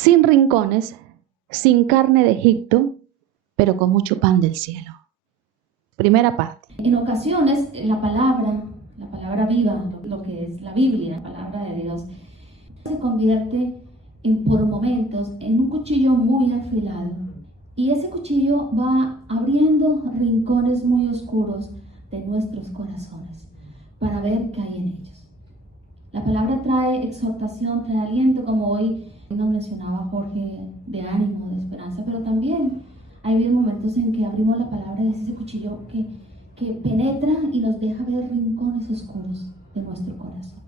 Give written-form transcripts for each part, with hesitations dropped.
sin rincones, sin carne de Egipto, pero con mucho pan del cielo. Primera parte. En ocasiones la palabra viva, lo que es la Biblia, la palabra de Dios, se convierte por momentos en un cuchillo muy afilado. Y ese cuchillo va abriendo rincones muy oscuros de nuestros corazones para ver qué hay en ellos. La palabra trae exhortación, trae aliento, como hoy nos mencionaba Jorge, de ánimo, de esperanza, pero también hay habido momentos en que abrimos la palabra y es ese cuchillo que penetra y nos deja ver rincones oscuros de nuestro corazón.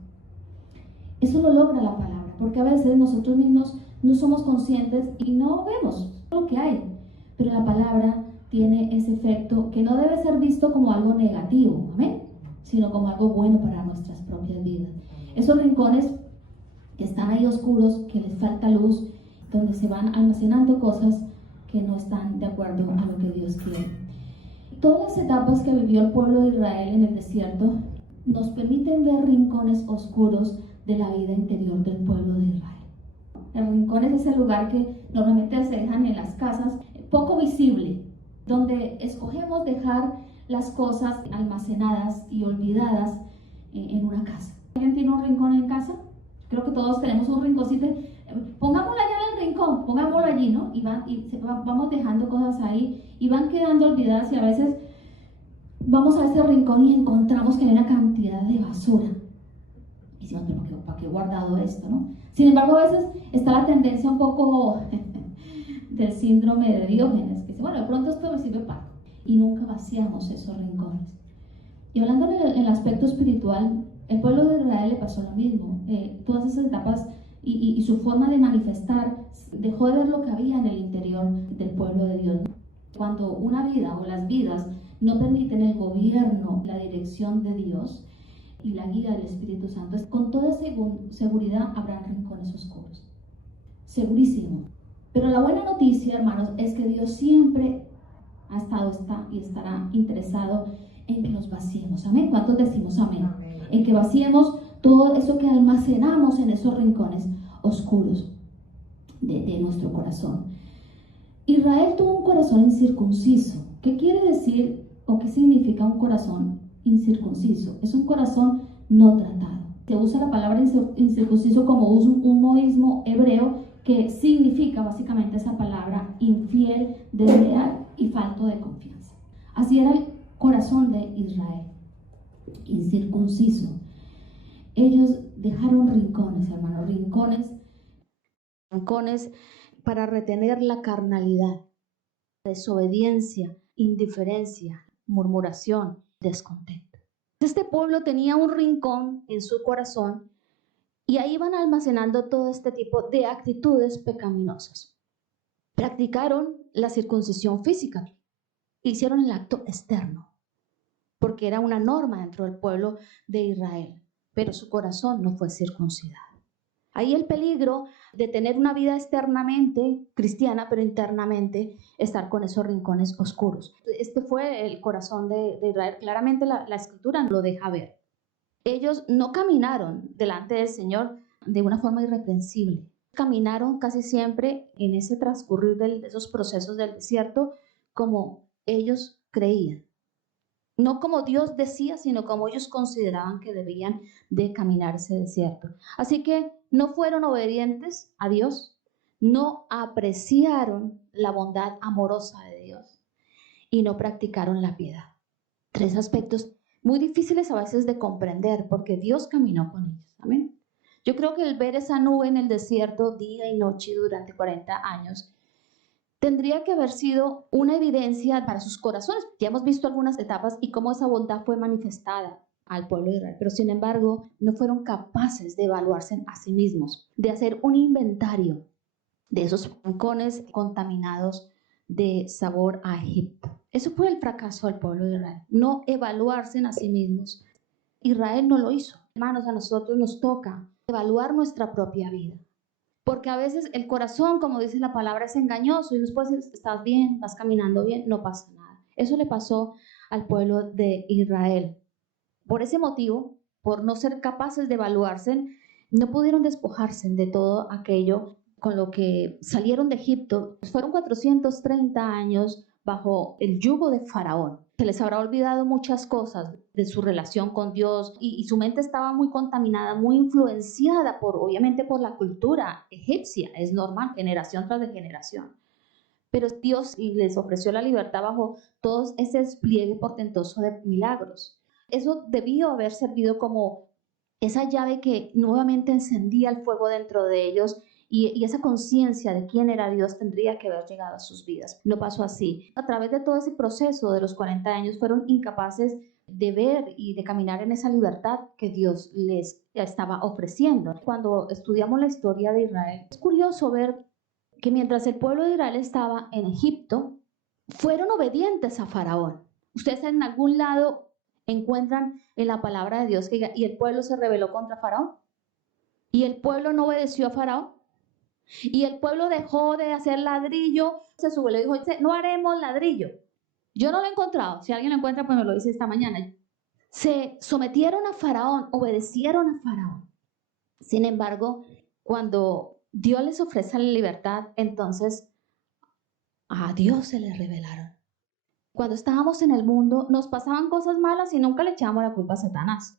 Eso lo logra la palabra, porque a veces nosotros mismos no somos conscientes y no vemos lo que hay, pero la palabra tiene ese efecto que no debe ser visto como algo negativo, ¿amén?, sino como algo bueno para nuestras propias vidas. Esos rincones que están ahí oscuros, que les falta luz, donde se van almacenando cosas que no están de acuerdo a lo que Dios quiere. Todas las etapas que vivió el pueblo de Israel en el desierto nos permiten ver rincones oscuros de la vida interior del pueblo de Israel. El rincón es ese lugar que normalmente se dejan en las casas, poco visible, donde escogemos dejar las cosas almacenadas y olvidadas en una casa. ¿Alguien tiene un rincón en casa? Creo que todos tenemos un rinconcito. Pongámoslo allá en el rincón, pongámoslo allí, ¿no? Vamos dejando cosas ahí y van quedando olvidadas, y a veces vamos a ese rincón y encontramos que hay una cantidad de basura. Y decimos, pero ¿para qué he guardado esto, no? Sin embargo, a veces está la tendencia un poco del síndrome de Diógenes, que dice, bueno, de pronto esto me sirve para, y nunca vaciamos esos rincones. Y hablando en el aspecto espiritual, el pueblo de Israel le pasó lo mismo. Todas esas etapas y su forma de manifestar dejó de ver lo que había en el interior del pueblo de Dios. Cuando una vida o las vidas no permiten el gobierno, la dirección de Dios y la guía del Espíritu Santo, con toda seguridad habrán rincones oscuros. Segurísimo. Pero la buena noticia, hermanos, es que Dios siempre ha estado, está y estará interesado en que nos vaciemos. Amén. ¿Cuántos decimos amén? Amén. En que vaciemos todo eso que almacenamos en esos rincones oscuros de nuestro corazón. Israel tuvo un corazón incircunciso. ¿Qué quiere decir o qué significa un corazón incircunciso? Es un corazón no tratado. Se usa la palabra incircunciso como un modismo hebreo que significa básicamente esa palabra infiel, desleal y falto de confianza. Así era el corazón de Israel, incircunciso. Ellos dejaron rincones, hermanos, rincones para retener la carnalidad, desobediencia, indiferencia, murmuración, descontento. Este pueblo tenía un rincón en su corazón y ahí iban almacenando todo este tipo de actitudes pecaminosas. Practicaron la circuncisión física, hicieron el acto externo, porque era una norma dentro del pueblo de Israel, pero su corazón no fue circuncidado. Ahí el peligro de tener una vida externamente cristiana, pero internamente estar con esos rincones oscuros. Este fue el corazón de Israel. Claramente la escritura lo deja ver. Ellos no caminaron delante del Señor de una forma irreprensible. Caminaron casi siempre en ese transcurrir de esos procesos del desierto como ellos creían. No como Dios decía, sino como ellos consideraban que debían de caminar ese desierto. Así que no fueron obedientes a Dios, no apreciaron la bondad amorosa de Dios y no practicaron la piedad. 3 aspectos muy difíciles a veces de comprender porque Dios caminó con ellos. Amén. Yo creo que el ver esa nube en el desierto día y noche durante 40 años tendría que haber sido una evidencia para sus corazones. Ya hemos visto algunas etapas y cómo esa bondad fue manifestada al pueblo de Israel, pero sin embargo no fueron capaces de evaluarse a sí mismos, de hacer un inventario de esos rincones contaminados de sabor a Egipto. Eso fue el fracaso del pueblo de Israel, no evaluarse a sí mismos. Israel no lo hizo. Hermanos, a nosotros nos toca evaluar nuestra propia vida. Porque a veces el corazón, como dice la palabra, es engañoso y después estás bien, vas caminando bien, no pasa nada. Eso le pasó al pueblo de Israel. Por ese motivo, por no ser capaces de evaluarse, no pudieron despojarse de todo aquello con lo que salieron de Egipto, fueron 430 años bajo el yugo de Faraón. Se les habrá olvidado muchas cosas de su relación con Dios y su mente estaba muy contaminada, muy influenciada obviamente por la cultura egipcia. Es normal, generación tras generación. Pero Dios les ofreció la libertad bajo todo ese despliegue portentoso de milagros. Eso debió haber servido como esa llave que nuevamente encendía el fuego dentro de ellos y esa conciencia de quién era Dios tendría que haber llegado a sus vidas. No pasó así. A través de todo ese proceso de los 40 años fueron incapaces de ver y de caminar en esa libertad que Dios les estaba ofreciendo. Cuando estudiamos la historia de Israel, es curioso ver que mientras el pueblo de Israel estaba en Egipto, fueron obedientes a Faraón. Ustedes en algún lado encuentran en la palabra de Dios que diga, y el pueblo se rebeló contra Faraón, y el pueblo no obedeció a Faraón, y el pueblo dejó de hacer ladrillo, se subió y dijo, no haremos ladrillo. Yo no lo he encontrado, si alguien lo encuentra pues me lo dice esta mañana. Se sometieron a Faraón, obedecieron a Faraón. Sin embargo, cuando Dios les ofrece la libertad, entonces a Dios se les revelaron. Cuando estábamos en el mundo, nos pasaban cosas malas y nunca le echábamos la culpa a Satanás.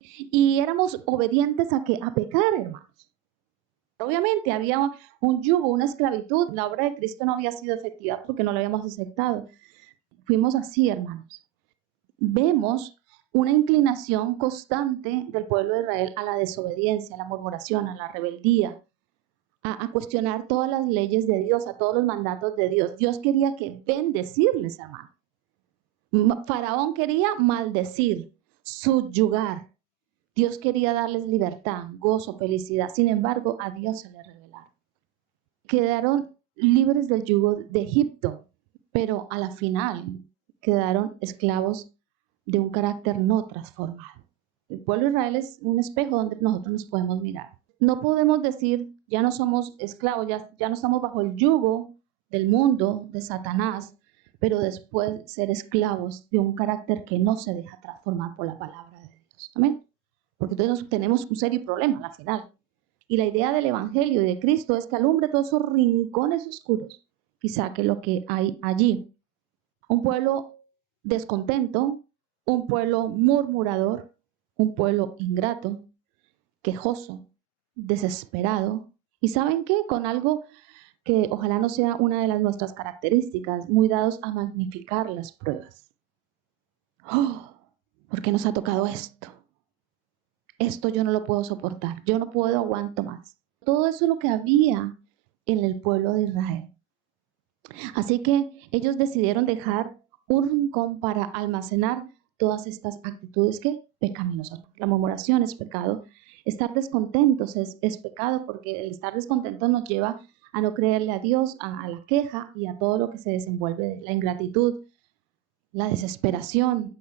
Y éramos obedientes a pecar, hermanos. Obviamente había un yugo, una esclavitud. La obra de Cristo no había sido efectiva porque no la habíamos aceptado. Fuimos así, hermanos. Vemos una inclinación constante del pueblo de Israel a la desobediencia, a la murmuración, a la rebeldía, a cuestionar todas las leyes de Dios, a todos los mandatos de Dios. Dios quería que bendecirles, hermano. Faraón quería maldecir, subyugar. Dios quería darles libertad, gozo, felicidad. Sin embargo, a Dios se le revelaron. Quedaron libres del yugo de Egipto, pero a la final quedaron esclavos de un carácter no transformado. El pueblo de Israel es un espejo donde nosotros nos podemos mirar. No podemos decir, ya no somos esclavos, ya no estamos bajo el yugo del mundo, de Satanás, pero después ser esclavos de un carácter que no se deja transformar por la palabra de Dios. Amén. Porque entonces tenemos un serio problema al final. Y la idea del Evangelio y de Cristo es que alumbre todos esos rincones oscuros y saque lo que hay allí. Un pueblo descontento, un pueblo murmurador, un pueblo ingrato, quejoso, desesperado. ¿Y saben qué? Con algo que ojalá no sea una de nuestras características, muy dados a magnificar las pruebas. ¡Oh! ¿Por qué nos ha tocado esto? Esto yo no lo puedo soportar, yo no puedo, aguanto más. Todo eso es lo que había en el pueblo de Israel. Así que ellos decidieron dejar un rincón para almacenar todas estas actitudes que pecaminosas. La murmuración es pecado, estar descontentos es pecado, porque el estar descontentos nos lleva a no creerle a Dios, a la queja y a todo lo que se desenvuelve, la ingratitud, la desesperación.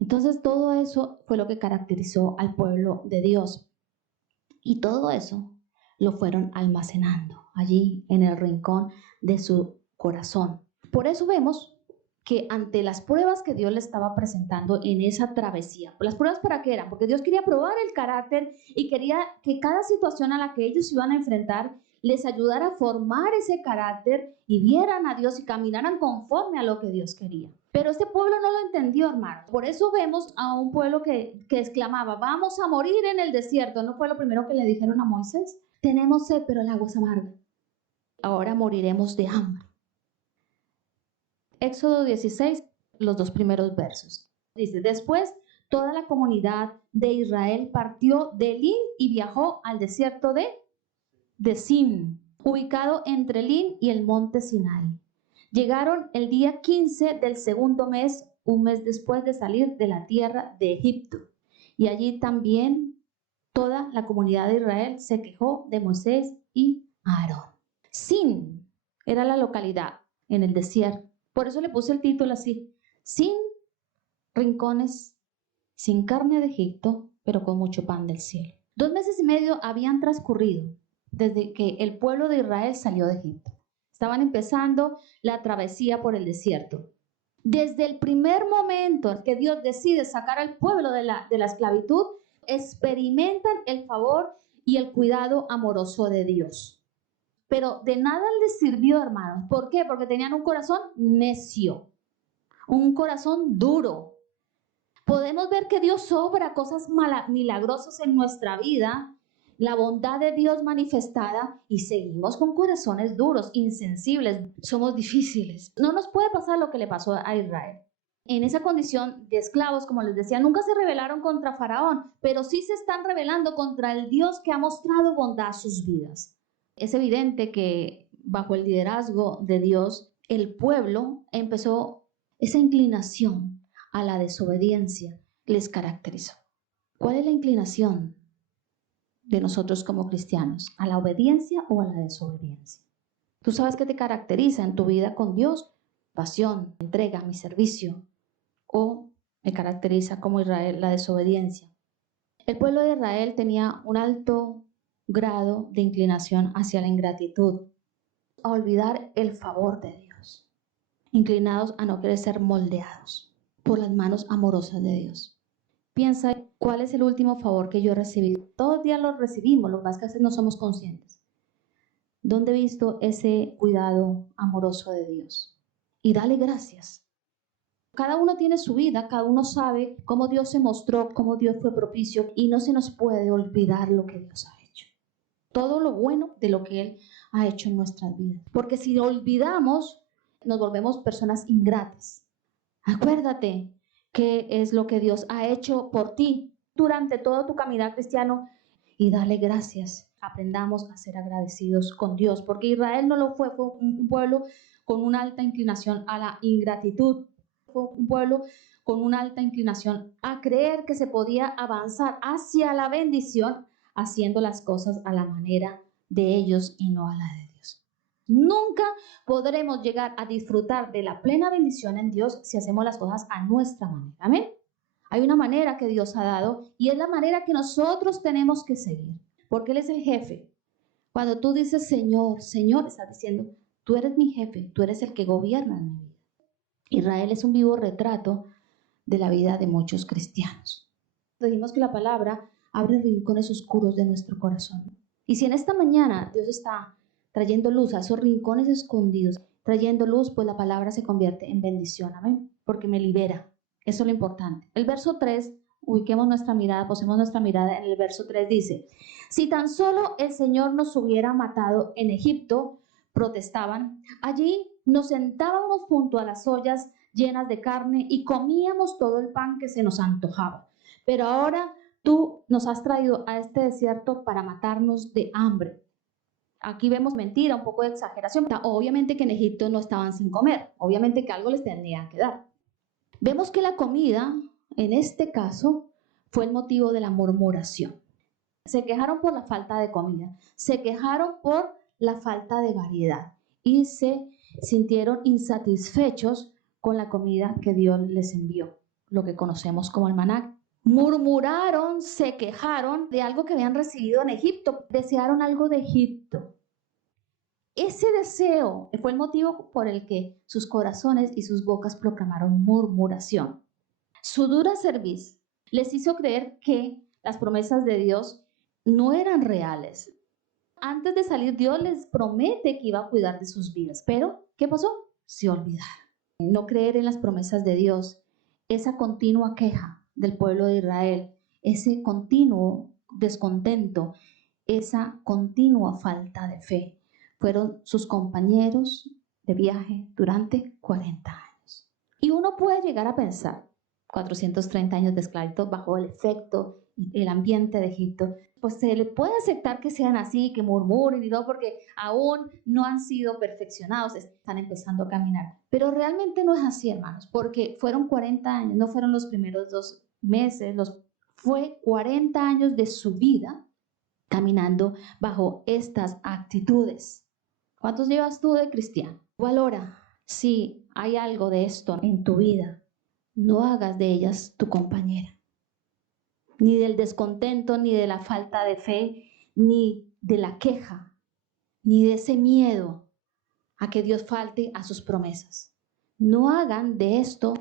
Entonces todo eso fue lo que caracterizó al pueblo de Dios. Y todo eso lo fueron almacenando allí en el rincón de su corazón. Por eso vemos que ante las pruebas que Dios le estaba presentando en esa travesía, ¿las pruebas para qué eran? Porque Dios quería probar el carácter y quería que cada situación a la que ellos se iban a enfrentar les ayudara a formar ese carácter y vieran a Dios y caminaran conforme a lo que Dios quería. Pero este pueblo no lo entendió, hermano. Por eso vemos a un pueblo que exclamaba, vamos a morir en el desierto. ¿No fue lo primero que le dijeron a Moisés? Tenemos sed, pero el agua es amarga. Ahora moriremos de hambre. Éxodo 16, los 2 primeros versos. Dice, después toda la comunidad de Israel partió de Elín y viajó al desierto de Sin, ubicado entre Elín y el monte Sinai. Llegaron el día 15 del segundo mes, un mes después de salir de la tierra de Egipto. Y allí también toda la comunidad de Israel se quejó de Moisés y Aarón. Sin era la localidad en el desierto. Por eso le puse el título así, sin rincones, sin carne de Egipto, pero con mucho pan del cielo. 2 meses y medio habían transcurrido desde que el pueblo de Israel salió de Egipto. Estaban empezando la travesía por el desierto. Desde el primer momento que Dios decide sacar al pueblo de la esclavitud, experimentan el favor y el cuidado amoroso de Dios. pero de nada les sirvió, hermanos. ¿Por qué? Porque tenían un corazón necio, un corazón duro. Podemos ver que Dios obra cosas milagrosas en nuestra vida, la bondad de Dios manifestada, y seguimos con corazones duros, insensibles, somos difíciles. No nos puede pasar lo que le pasó a Israel. En esa condición de esclavos, como les decía, nunca se rebelaron contra Faraón, pero sí se están rebelando contra el Dios que ha mostrado bondad a sus vidas. Es evidente que bajo el liderazgo de Dios, el pueblo empezó esa inclinación a la desobediencia, les caracterizó. ¿Cuál es la inclinación de nosotros como cristianos? ¿A la obediencia o a la desobediencia? ¿Tú sabes qué te caracteriza en tu vida con Dios? Pasión, entrega, mi servicio. ¿O me caracteriza como Israel la desobediencia? El pueblo de Israel tenía un alto grado de inclinación hacia la ingratitud, a olvidar el favor de Dios, inclinados a no querer ser moldeados por las manos amorosas de Dios. Piensa, ¿cuál es el último favor que yo he recibido? Todos los días lo recibimos, lo que pasa es que a veces no somos conscientes. ¿Dónde he visto ese cuidado amoroso de Dios? Y dale gracias. Cada uno tiene su vida, cada uno sabe cómo Dios se mostró, cómo Dios fue propicio, y no se nos puede olvidar lo que Dios ha hecho. Todo lo bueno de lo que Él ha hecho en nuestras vidas. Porque si lo olvidamos, nos volvemos personas ingratas. Acuérdate qué es lo que Dios ha hecho por ti durante todo tu caminar cristiano y dale gracias. Aprendamos a ser agradecidos con Dios, porque Israel no lo fue un pueblo con una alta inclinación a la ingratitud. Fue un pueblo con una alta inclinación a creer que se podía avanzar hacia la bendición haciendo las cosas a la manera de ellos y no a la de Dios. Nunca podremos llegar a disfrutar de la plena bendición en Dios si hacemos las cosas a nuestra manera. Amén. Hay una manera que Dios ha dado y es la manera que nosotros tenemos que seguir, porque Él es el jefe. Cuando tú dices Señor, Señor, estás diciendo, tú eres mi jefe, tú eres el que gobierna en mi vida. Israel es un vivo retrato de la vida de muchos cristianos. Dijimos que la palabra abre rincones oscuros de nuestro corazón. Y si en esta mañana Dios está trayendo luz a esos rincones escondidos, trayendo luz, pues la palabra se convierte en bendición, amén, porque me libera. Eso es lo importante. El verso 3, ubiquemos nuestra mirada, posemos nuestra mirada en el verso 3, dice, si tan solo el Señor nos hubiera matado en Egipto, protestaban, allí nos sentábamos junto a las ollas llenas de carne y comíamos todo el pan que se nos antojaba. Pero ahora tú nos has traído a este desierto para matarnos de hambre. Aquí vemos mentira, un poco de exageración. Obviamente que en Egipto no estaban sin comer, obviamente que algo les tendría que dar. Vemos que la comida, en este caso, fue el motivo de la murmuración. Se quejaron por la falta de comida, se quejaron por la falta de variedad y se sintieron insatisfechos con la comida que Dios les envió, lo que conocemos como el maná. Murmuraron, se quejaron de algo que habían recibido en Egipto, desearon algo de Egipto. Ese deseo fue el motivo por el que sus corazones y sus bocas proclamaron murmuración. Su dura cerviz les hizo creer que las promesas de Dios no eran reales. Antes de salir, Dios les promete que iba a cuidar de sus vidas, pero ¿qué pasó? Se olvidaron. No creer en las promesas de Dios, esa continua queja del pueblo de Israel, ese continuo descontento, esa continua falta de fe, fueron sus compañeros de viaje durante 40 años. Y uno puede llegar a pensar, 430 años de esclavitud bajo el efecto y el ambiente de Egipto, pues se le puede aceptar que sean así, que murmuren y todo, porque aún no han sido perfeccionados, están empezando a caminar. Pero realmente no es así, hermanos, porque fueron 40 años, no fueron los primeros 2 meses, fue 40 años de su vida caminando bajo estas actitudes. ¿Cuántos llevas tú de cristiano? Valora si hay algo de esto en tu vida. No hagas de ellas tu compañera, ni del descontento, ni de la falta de fe, ni de la queja, ni de ese miedo a que Dios falte a sus promesas. No hagan de esto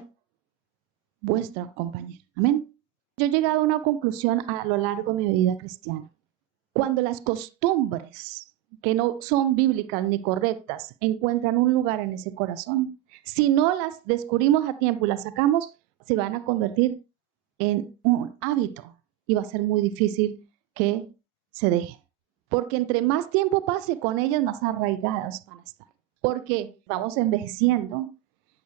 vuestra compañera. Amén. Yo he llegado a una conclusión a lo largo de mi vida cristiana. Cuando las costumbres que no son bíblicas ni correctas encuentran un lugar en ese corazón, si no las descubrimos a tiempo y las sacamos, se van a convertir en un hábito y va a ser muy difícil que se dejen. Porque entre más tiempo pase con ellas, más arraigadas van a estar. Porque vamos envejeciendo,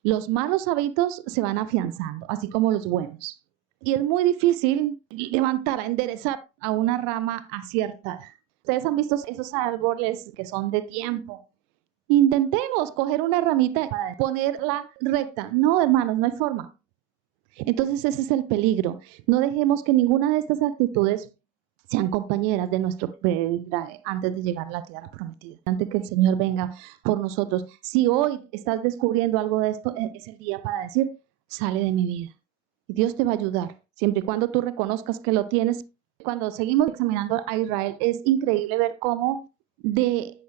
los malos hábitos se van afianzando, así como los buenos. Y es muy difícil levantar, enderezar a una rama aciertada. Ustedes han visto esos árboles que son de tiempo. Intentemos coger una ramita para ponerla recta. No, hermanos, no hay forma. Entonces ese es el peligro. No dejemos que ninguna de estas actitudes sean compañeras de nuestro peregrinaje antes de llegar a la tierra prometida, antes que el Señor venga por nosotros. Si hoy estás descubriendo algo de esto, es el día para decir, sale de mi vida. Y Dios te va a ayudar, siempre y cuando tú reconozcas que lo tienes. Cuando seguimos examinando a Israel, es increíble ver cómo de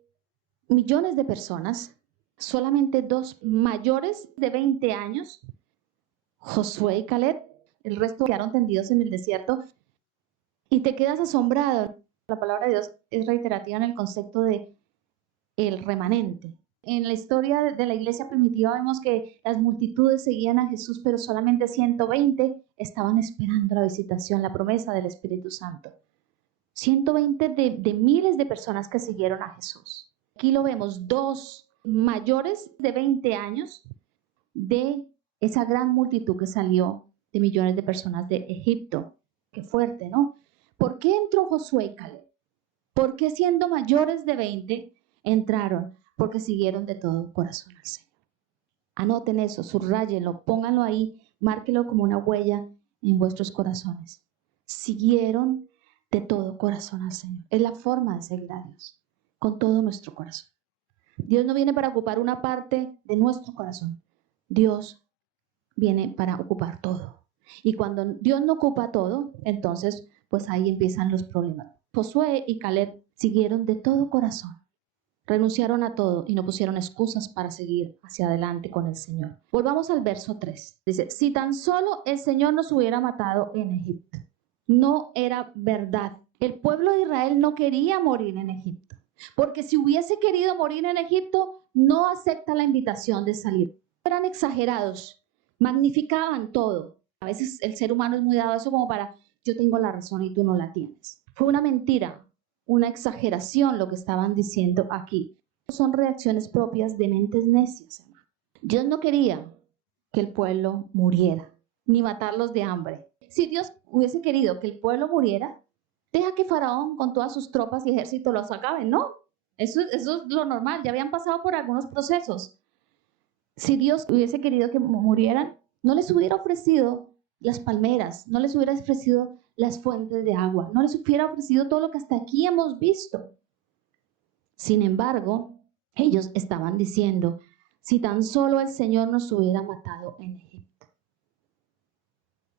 millones de personas, solamente 2 mayores de 20 años, Josué y Caleb, el resto quedaron tendidos en el desierto. Y te quedas asombrado. La palabra de Dios es reiterativa en el concepto de el remanente. En la historia de la iglesia primitiva vemos que las multitudes seguían a Jesús, pero solamente 120 estaban esperando la visitación, la promesa del Espíritu Santo. 120 de miles de personas que siguieron a Jesús. Aquí lo vemos, 2 mayores de 20 años de esa gran multitud que salió de millones de personas de Egipto. Qué fuerte, ¿no? ¿Por qué entró Josué y Caleb? ¿Por qué siendo mayores de 20 entraron? Porque siguieron de todo corazón al Señor. Anoten eso, subrayenlo, pónganlo ahí, márquenlo como una huella en vuestros corazones. Siguieron de todo corazón al Señor. Es la forma de seguir a Dios, con todo nuestro corazón. Dios no viene para ocupar una parte de nuestro corazón. Dios viene para ocupar todo. Y cuando Dios no ocupa todo, entonces pues ahí empiezan los problemas. Josué y Caleb siguieron de todo corazón, renunciaron a todo y no pusieron excusas para seguir hacia adelante con el Señor. Volvamos al verso 3. Dice, si tan solo el Señor nos hubiera matado en Egipto. No era verdad. El pueblo de Israel no quería morir en Egipto, porque si hubiese querido morir en Egipto, no acepta la invitación de salir. Eran exagerados, magnificaban todo. A veces el ser humano es muy dado a eso como para, yo tengo la razón y tú no la tienes. Fue una mentira, una exageración lo que estaban diciendo aquí. Son reacciones propias de mentes necias, hermano. Dios no quería que el pueblo muriera, ni matarlos de hambre. Si Dios hubiese querido que el pueblo muriera, deja que Faraón con todas sus tropas y ejército los acabe, ¿no? Eso es lo normal, ya habían pasado por algunos procesos. Si Dios hubiese querido que murieran, no les hubiera ofrecido las palmeras, no les hubiera ofrecido las fuentes de agua, no les hubiera ofrecido todo lo que hasta aquí hemos visto. Sin embargo, ellos estaban diciendo, si tan solo el Señor nos hubiera matado en Egipto.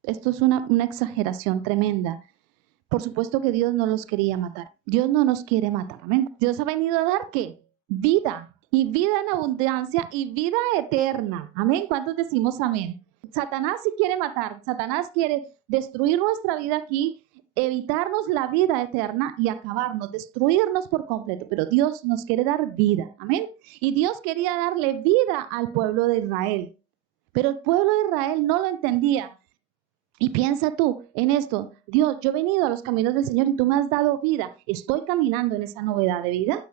Esto es una exageración tremenda. Por supuesto que Dios no los quería matar. Dios no nos quiere matar. Amén. Dios ha venido a dar ¿qué? Vida. Y vida en abundancia y vida eterna. Amén. ¿Cuántos decimos amén? Satanás sí quiere matar. Satanás quiere destruir nuestra vida aquí, evitarnos la vida eterna y acabarnos, destruirnos por completo. Pero Dios nos quiere dar vida. Amén. Y Dios quería darle vida al pueblo de Israel. Pero el pueblo de Israel no lo entendía. Y piensa tú en esto, Dios, yo he venido a los caminos del Señor y tú me has dado vida. ¿Estoy caminando en esa novedad de vida?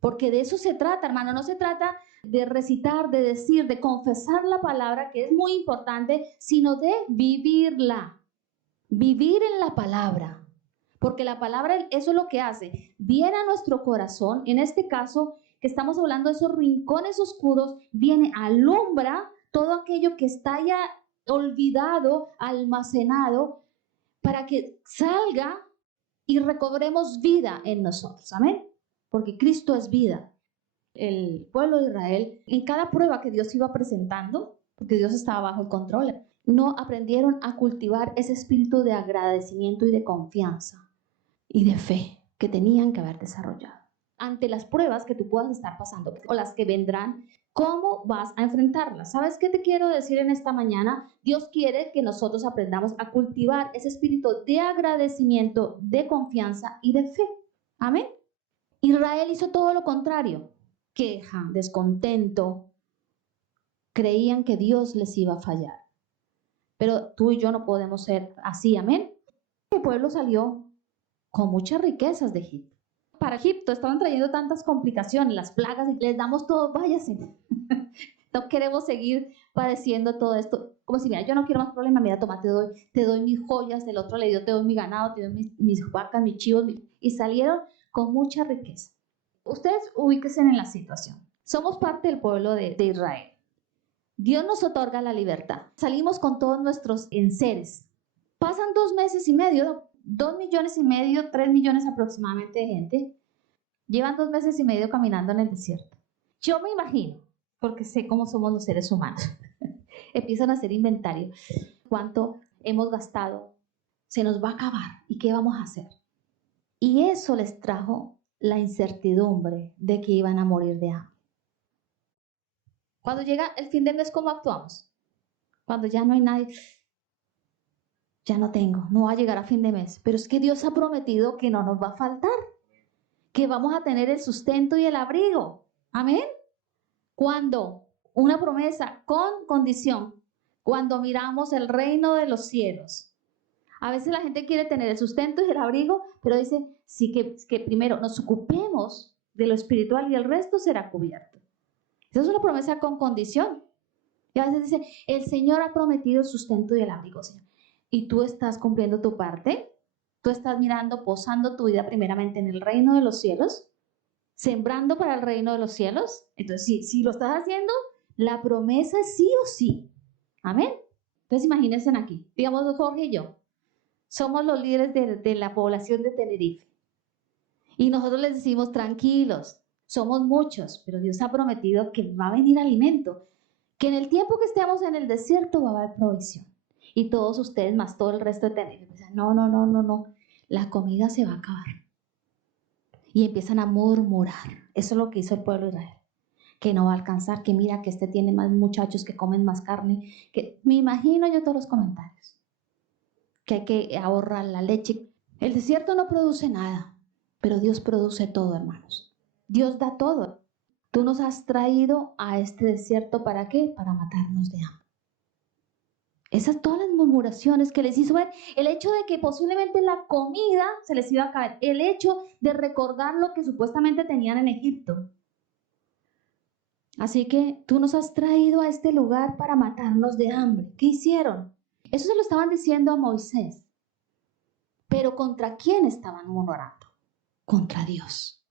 Porque de eso se trata, hermano. No se trata de recitar, de decir, de confesar la palabra, que es muy importante, sino de vivirla. Vivir en la palabra. Porque la palabra, eso es lo que hace. Viene a nuestro corazón, en este caso, que estamos hablando de esos rincones oscuros, viene, alumbra todo aquello que está ya olvidado, almacenado, para que salga y recobremos vida en nosotros. Amén. Porque Cristo es vida. El pueblo de Israel, en cada prueba que Dios iba presentando, porque Dios estaba bajo el control, no aprendieron a cultivar ese espíritu de agradecimiento y de confianza y de fe que tenían que haber desarrollado. Ante las pruebas que tú puedas estar pasando o las que vendrán, ¿cómo vas a enfrentarlas? ¿Sabes qué te quiero decir en esta mañana? Dios quiere que nosotros aprendamos a cultivar ese espíritu de agradecimiento, de confianza y de fe. Amén. Israel hizo todo lo contrario. Queja, descontento. Creían que Dios les iba a fallar. Pero tú y yo no podemos ser así, amén. El pueblo salió con muchas riquezas de Egipto. Para Egipto estaban trayendo tantas complicaciones, las plagas, y les damos todo, váyase. No queremos seguir padeciendo todo esto. Como si, mira, yo no quiero más problemas, mira, toma, te doy mis joyas, del otro le dio, te doy mi ganado, te doy mis vacas, mis chivos, y salieron con mucha riqueza. Ustedes ubíquense en la situación. Somos parte del pueblo de Israel. Dios nos otorga la libertad. Salimos con todos nuestros enseres. Pasan 2 meses y medio, 2,5 millones, 3 millones aproximadamente de gente. Llevan 2 meses y medio caminando en el desierto. Yo me imagino, porque sé cómo somos los seres humanos, empiezan a hacer inventario. ¿Cuánto hemos gastado? Se nos va a acabar. ¿Y qué vamos a hacer? Y eso les trajo la incertidumbre de que iban a morir de hambre. Cuando llega el fin del mes, ¿cómo actuamos? Cuando ya no hay nadie, ya no tengo, no va a llegar a fin de mes. Pero es que Dios ha prometido que no nos va a faltar, que vamos a tener el sustento y el abrigo. Amén. Cuando una promesa con condición, cuando miramos el reino de los cielos. A veces la gente quiere tener el sustento y el abrigo, pero dice, sí que primero nos ocupemos de lo espiritual y el resto será cubierto. Esa es una promesa con condición. Y a veces dice, el Señor ha prometido el sustento y el abrigo, Señor. ¿Y tú estás cumpliendo tu parte? ¿Tú estás mirando, posando tu vida primeramente en el reino de los cielos? ¿Sembrando para el reino de los cielos? Entonces, si lo estás haciendo, la promesa es sí o sí. Amén. Entonces, imagínense aquí. Digamos, Jorge y yo somos los líderes de la población de Tenerife. Y nosotros les decimos, tranquilos, somos muchos, pero Dios ha prometido que va a venir alimento. Que en el tiempo que estemos en el desierto va a haber provisión. Y todos ustedes, más todo el resto de Tenerife, dicen, no, la comida se va a acabar. Y empiezan a murmurar. Eso es lo que hizo el pueblo de Israel. Que no va a alcanzar, que mira que este tiene más muchachos que comen más carne. Que me imagino yo todos los comentarios. Que hay que ahorrar la leche. El desierto no produce nada, pero Dios produce todo, hermanos. Dios da todo. Tú nos has traído a este desierto, ¿para qué? Para matarnos de hambre. Esas todas las murmuraciones que les hizo ver, el hecho de que posiblemente la comida se les iba a caer, el hecho de recordar lo que supuestamente tenían en Egipto. Así que tú nos has traído a este lugar para matarnos de hambre. ¿Qué hicieron? Eso se lo estaban diciendo a Moisés. Pero ¿contra quién estaban murmurando? Contra Dios.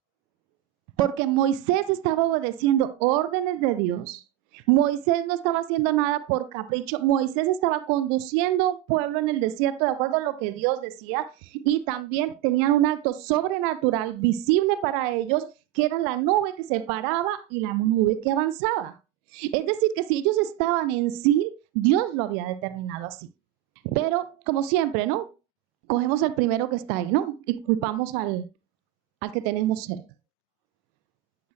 Porque Moisés estaba obedeciendo órdenes de Dios. Moisés no estaba haciendo nada por capricho. Moisés estaba conduciendo un pueblo en el desierto de acuerdo a lo que Dios decía. Y también tenían un acto sobrenatural visible para ellos, que era la nube que se paraba y la nube que avanzaba. Es decir, que si ellos estaban en sí, Dios lo había determinado así. Pero, como siempre, ¿no? Cogemos al primero que está ahí, ¿no? Y culpamos al que tenemos cerca.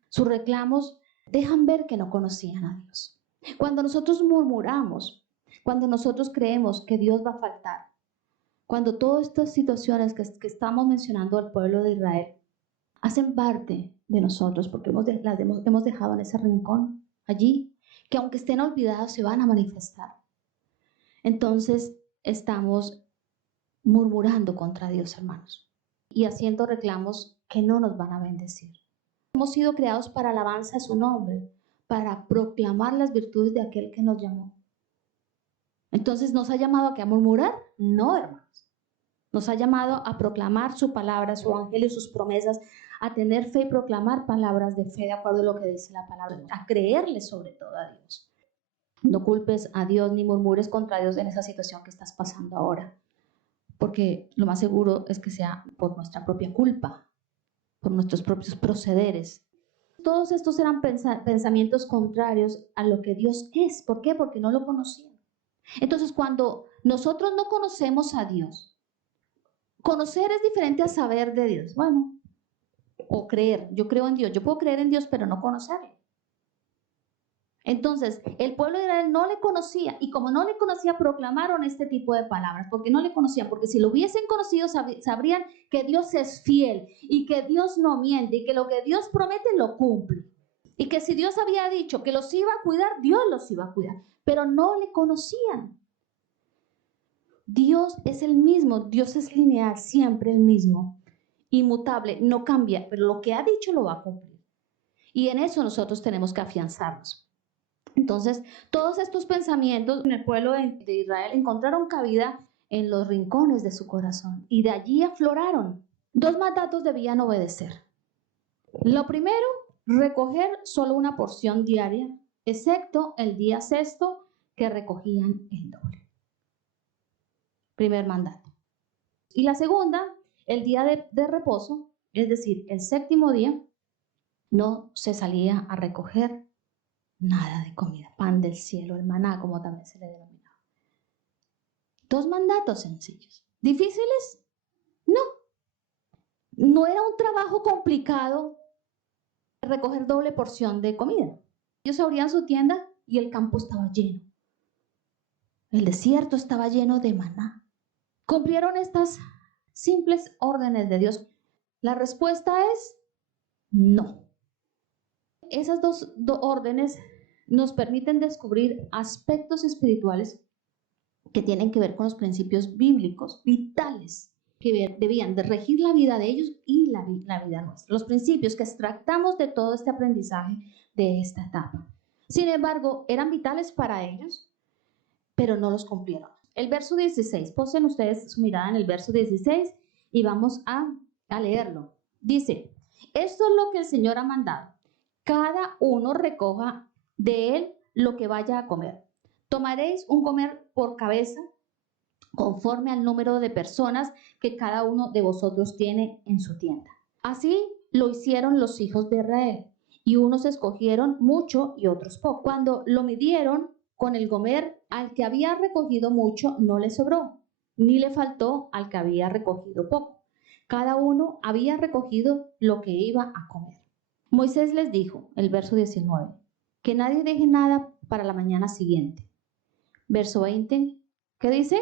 Sus reclamos dejan ver que no conocían a Dios. Cuando nosotros murmuramos, cuando nosotros creemos que Dios va a faltar, cuando todas estas situaciones que estamos mencionando al pueblo de Israel hacen parte de nosotros, porque las hemos dejado en ese rincón allí, que aunque estén olvidados se van a manifestar. Entonces estamos murmurando contra Dios, hermanos, y haciendo reclamos que no nos van a bendecir. Hemos sido creados para alabanza a su nombre, para proclamar las virtudes de aquel que nos llamó. Entonces, ¿nos ha llamado a qué? ¿A murmurar? No, hermanos. Nos ha llamado a proclamar su palabra, su evangelio, sus promesas, a tener fe y proclamar palabras de fe de acuerdo a lo que dice la palabra, a creerle sobre todo a Dios. No culpes a Dios ni murmures contra Dios en esa situación que estás pasando ahora, porque lo más seguro es que sea por nuestra propia culpa, por nuestros propios procederes. Todos estos eran pensamientos contrarios a lo que Dios es. ¿Por qué? Porque no lo conocían. Entonces, cuando nosotros no conocemos a Dios, conocer es diferente a saber de Dios. Bueno, o creer. Yo creo en Dios. Yo puedo creer en Dios, pero no conocerlo. Entonces, el pueblo de Israel no le conocía, y como no le conocía, proclamaron este tipo de palabras, porque no le conocían, porque si lo hubiesen conocido, sabrían que Dios es fiel, y que Dios no miente, y que lo que Dios promete lo cumple. Y que si Dios había dicho que los iba a cuidar, Dios los iba a cuidar, pero no le conocían. Dios es el mismo, Dios es lineal, siempre el mismo, inmutable, no cambia, pero lo que ha dicho lo va a cumplir. Y en eso nosotros tenemos que afianzarnos. Entonces, todos estos pensamientos en el pueblo de Israel encontraron cabida en los rincones de su corazón y de allí afloraron. 2 mandatos debían obedecer. Lo primero, recoger solo una porción diaria, excepto el día sexto, que recogían el doble. Primer mandato. Y la segunda, el día de reposo, es decir, el séptimo día, no se salía a recoger nada de comida, pan del cielo, el maná, como también se le denominaba. 2 mandatos sencillos. ¿Difíciles? No. No era un trabajo complicado recoger doble porción de comida. Ellos abrían su tienda y el campo estaba lleno. El desierto estaba lleno de maná. ¿Cumplieron estas simples órdenes de Dios? La respuesta es no. Esas dos órdenes nos permiten descubrir aspectos espirituales que tienen que ver con los principios bíblicos vitales que debían de regir la vida de ellos y la vida nuestra. Los principios que extractamos de todo este aprendizaje de esta etapa. Sin embargo, eran vitales para ellos, pero no los cumplieron. El verso 16, posen ustedes su mirada en el verso 16 y vamos a leerlo. Dice, esto es lo que el Señor ha mandado. Cada uno recoja de él lo que vaya a comer. Tomaréis un comer por cabeza conforme al número de personas que cada uno de vosotros tiene en su tienda. Así lo hicieron los hijos de Israel, y unos escogieron mucho y otros poco. Cuando lo midieron con el gomer, al que había recogido mucho no le sobró, ni le faltó al que había recogido poco. Cada uno había recogido lo que iba a comer. Moisés les dijo, el verso 19, que nadie deje nada para la mañana siguiente. Verso 20, ¿qué dice?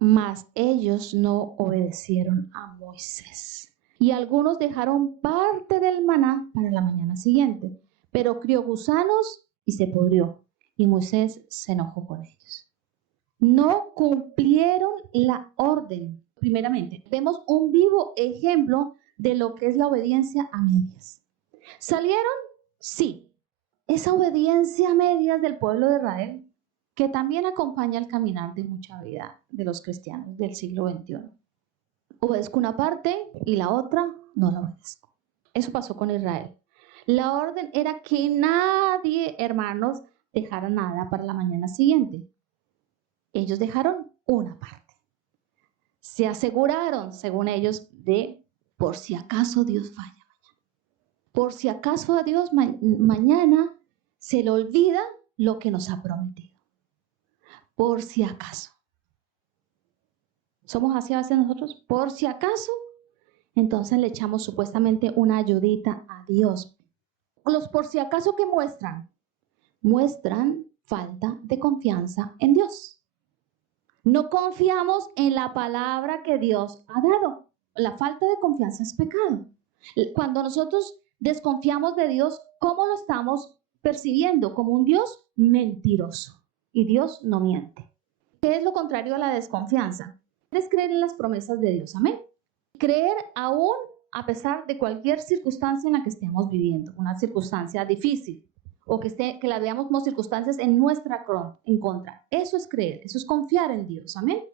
Mas ellos no obedecieron a Moisés. Y algunos dejaron parte del maná para la mañana siguiente, pero crió gusanos y se pudrió. Y Moisés se enojó con ellos. No cumplieron la orden. Primeramente, vemos un vivo ejemplo de lo que es la obediencia a medias. ¿Salieron? Sí. Esa obediencia a medias del pueblo de Israel, que también acompaña el caminar de mucha vida de los cristianos del siglo XXI. Obedezco una parte y la otra no la obedezco. Eso pasó con Israel. La orden era que nadie, hermanos, dejara nada para la mañana siguiente. Ellos dejaron una parte. Se aseguraron, según ellos, de por si acaso Dios falla mañana. Por si acaso a Dios mañana se le olvida lo que nos ha prometido. Por si acaso. ¿Somos así a veces nosotros? Por si acaso, entonces le echamos supuestamente una ayudita a Dios. Los por si acaso que muestran falta de confianza en Dios. No confiamos en la palabra que Dios ha dado. La falta de confianza es pecado. Cuando nosotros desconfiamos de Dios, ¿cómo lo estamos percibiendo? Como un Dios mentiroso. Y Dios no miente. ¿Qué es lo contrario a la desconfianza? Es creer en las promesas de Dios. Amén. Creer aún a pesar de cualquier circunstancia en la que estemos viviendo. Una circunstancia difícil. O que la veamos como circunstancias en en contra. Eso es creer, eso es confiar en Dios. Amén.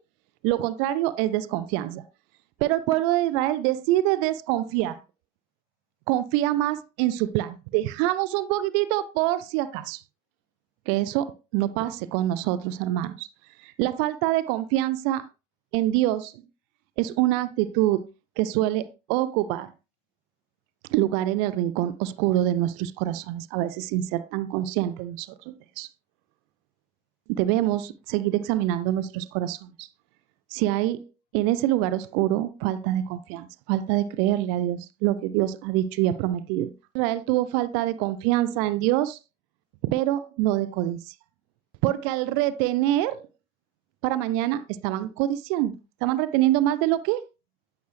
Lo contrario es desconfianza. Pero el pueblo de Israel decide desconfiar. Confía más en su plan. Dejamos un poquitito por si acaso. Que eso no pase con nosotros, hermanos. La falta de confianza en Dios es una actitud que suele ocupar lugar en el rincón oscuro de nuestros corazones, a veces sin ser tan conscientes nosotros de eso. Debemos seguir examinando nuestros corazones. Si hay en ese lugar oscuro falta de confianza, falta de creerle a Dios lo que Dios ha dicho y ha prometido. Israel tuvo falta de confianza en Dios pero no de codicia. Porque al retener para mañana estaban codiciando, estaban reteniendo más de lo que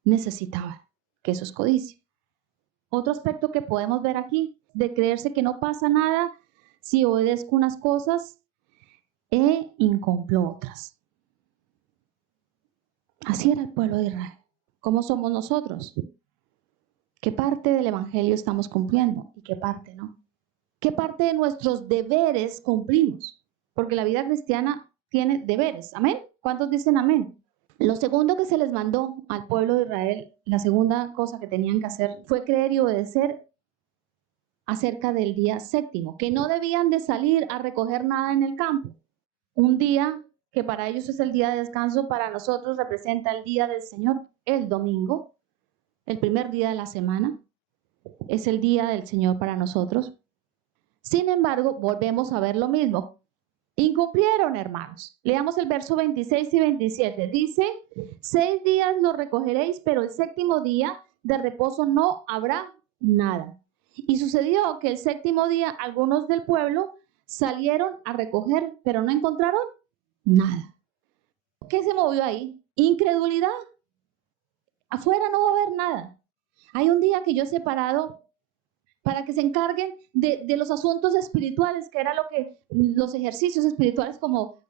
necesitaban, que eso es codicia. Otro aspecto que podemos ver aquí, de creerse que no pasa nada si obedezco unas cosas e incumplo otras. Así era el pueblo de Israel. ¿Cómo somos nosotros? ¿Qué parte del evangelio estamos cumpliendo y qué parte no? ¿Qué parte de nuestros deberes cumplimos? Porque la vida cristiana tiene deberes. ¿Amén? ¿Cuántos dicen amén? Lo segundo que se les mandó al pueblo de Israel, la segunda cosa que tenían que hacer fue creer y obedecer acerca del día séptimo, que no debían de salir a recoger nada en el campo. Un día que para ellos es el día de descanso, para nosotros representa el día del Señor, el domingo, el primer día de la semana, es el día del Señor para nosotros. Sin embargo, volvemos a ver lo mismo. Incumplieron, hermanos. Leamos el verso 26 y 27. Dice, 6 días lo recogeréis, pero el séptimo día de reposo no habrá nada. Y sucedió que el séptimo día algunos del pueblo salieron a recoger, pero no encontraron nada. ¿Qué se movió ahí? Incredulidad. Afuera no va a haber nada. Hay un día que yo he separado para que se encarguen de los asuntos espirituales, que era lo que los ejercicios espirituales, como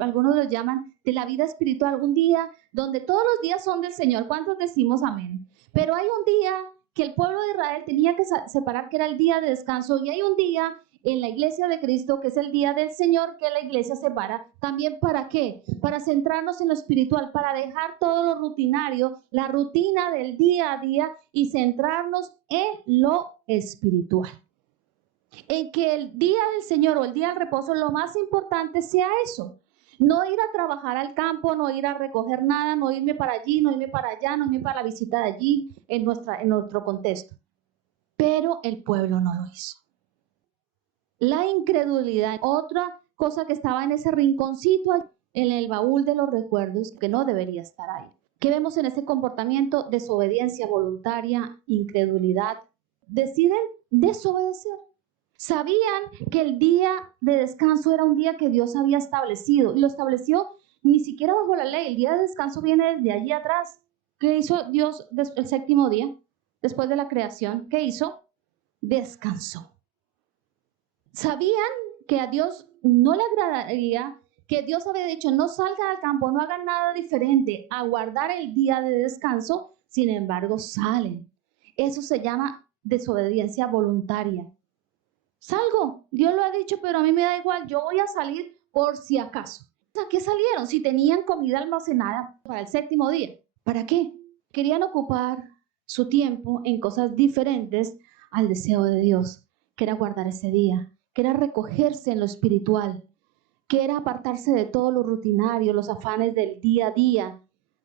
algunos los llaman, de la vida espiritual. Un día donde todos los días son del Señor. ¿Cuántos decimos amén? Pero hay un día que el pueblo de Israel tenía que separar, que era el día de descanso, y hay un día en la iglesia de Cristo que es el día del Señor, que la iglesia separa. ¿También para qué? Para centrarnos en lo espiritual, para dejar todo lo rutinario, la rutina del día a día, y centrarnos en lo espiritual. En que el día del Señor o el día del reposo, lo más importante sea eso. No ir a trabajar al campo, no ir a recoger nada, no irme para allí, no irme para allá, no irme para la visita de allí, en nuestro contexto. Pero el pueblo no lo hizo. La incredulidad, otra cosa que estaba en ese rinconcito en el baúl de los recuerdos, que no debería estar ahí. ¿Qué vemos en ese comportamiento? Desobediencia voluntaria, incredulidad. Deciden desobedecer. Sabían que el día de descanso era un día que Dios había establecido, y lo estableció ni siquiera bajo la ley. El día de descanso viene desde allí atrás. ¿Qué hizo Dios el séptimo día, después de la creación? ¿Qué hizo? Descansó. Sabían que a Dios no le agradaría, que Dios había dicho, no salgan al campo, no hagan nada diferente a guardar el día de descanso. Sin embargo, salen. Eso se llama desobediencia voluntaria. Salgo, Dios lo ha dicho, pero a mí me da igual, yo voy a salir por si acaso. ¿A qué salieron? Si tenían comida almacenada para el séptimo día. ¿Para qué? Querían ocupar su tiempo en cosas diferentes al deseo de Dios, que era guardar ese día, que era recogerse en lo espiritual, que era apartarse de todo lo rutinario, los afanes del día a día,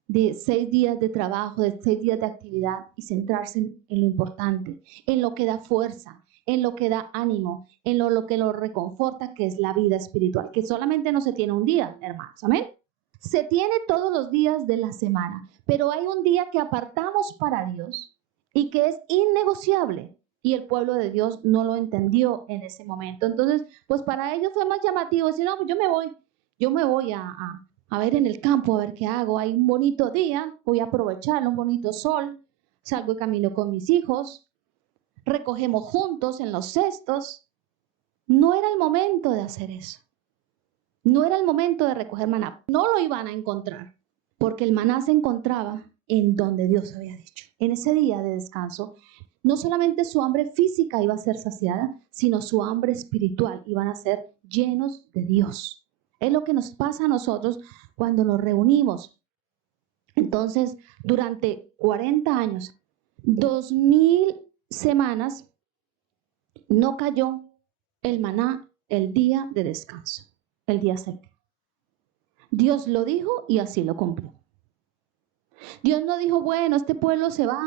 de 6 días de trabajo, de 6 días de actividad, y centrarse en lo importante, en lo que da fuerza, en lo que da ánimo, en lo que lo reconforta, que es la vida espiritual, que solamente no se tiene un día, hermanos, ¿amén? Se tiene todos los días de la semana, pero hay un día que apartamos para Dios y que es innegociable, y el pueblo de Dios no lo entendió en ese momento. Entonces, pues para ellos fue más llamativo decir, no, pues yo me voy a ver en el campo, a ver qué hago, hay un bonito día, voy a aprovecharlo, un bonito sol, salgo y camino con mis hijos, recogemos juntos en los cestos. No era el momento de hacer eso. No era el momento de recoger maná. No lo iban a encontrar, porque el maná se encontraba en donde Dios había dicho. En ese día de descanso, no solamente su hambre física iba a ser saciada, sino su hambre espiritual. Iban a ser llenos de Dios. Es lo que nos pasa a nosotros cuando nos reunimos. Entonces, durante 40 años, 2000 semanas, no cayó el maná el día de descanso, el día séptimo. Dios lo dijo y así lo cumplió. Dios no dijo, bueno, este pueblo se va,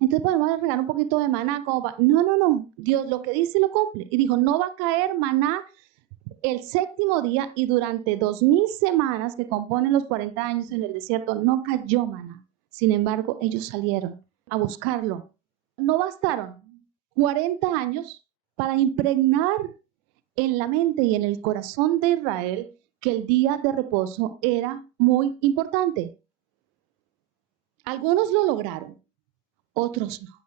entonces bueno, vamos a regalar un poquito de maná. No. Dios lo que dice lo cumple. Y dijo, no va a caer maná el séptimo día, y durante 2000 semanas que componen los 40 años en el desierto, no cayó maná. Sin embargo, ellos salieron a buscarlo. No bastaron 40 años para impregnar en la mente y en el corazón de Israel que el día de reposo era muy importante. Algunos lo lograron, otros no.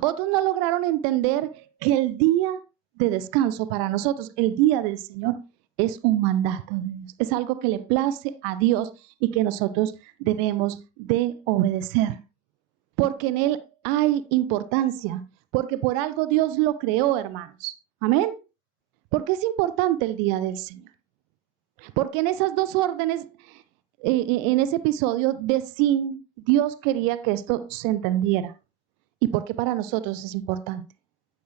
Otros no lograron entender que el día de descanso para nosotros, el día del Señor, es un mandato de Dios. Es algo que le place a Dios y que nosotros debemos de obedecer. Porque en Él hay importancia. Porque por algo Dios lo creó, hermanos. Amén. ¿Por qué es importante el día del Señor? Porque en esas dos órdenes, en ese episodio de Sin, Dios quería que esto se entendiera. ¿Y por qué para nosotros es importante?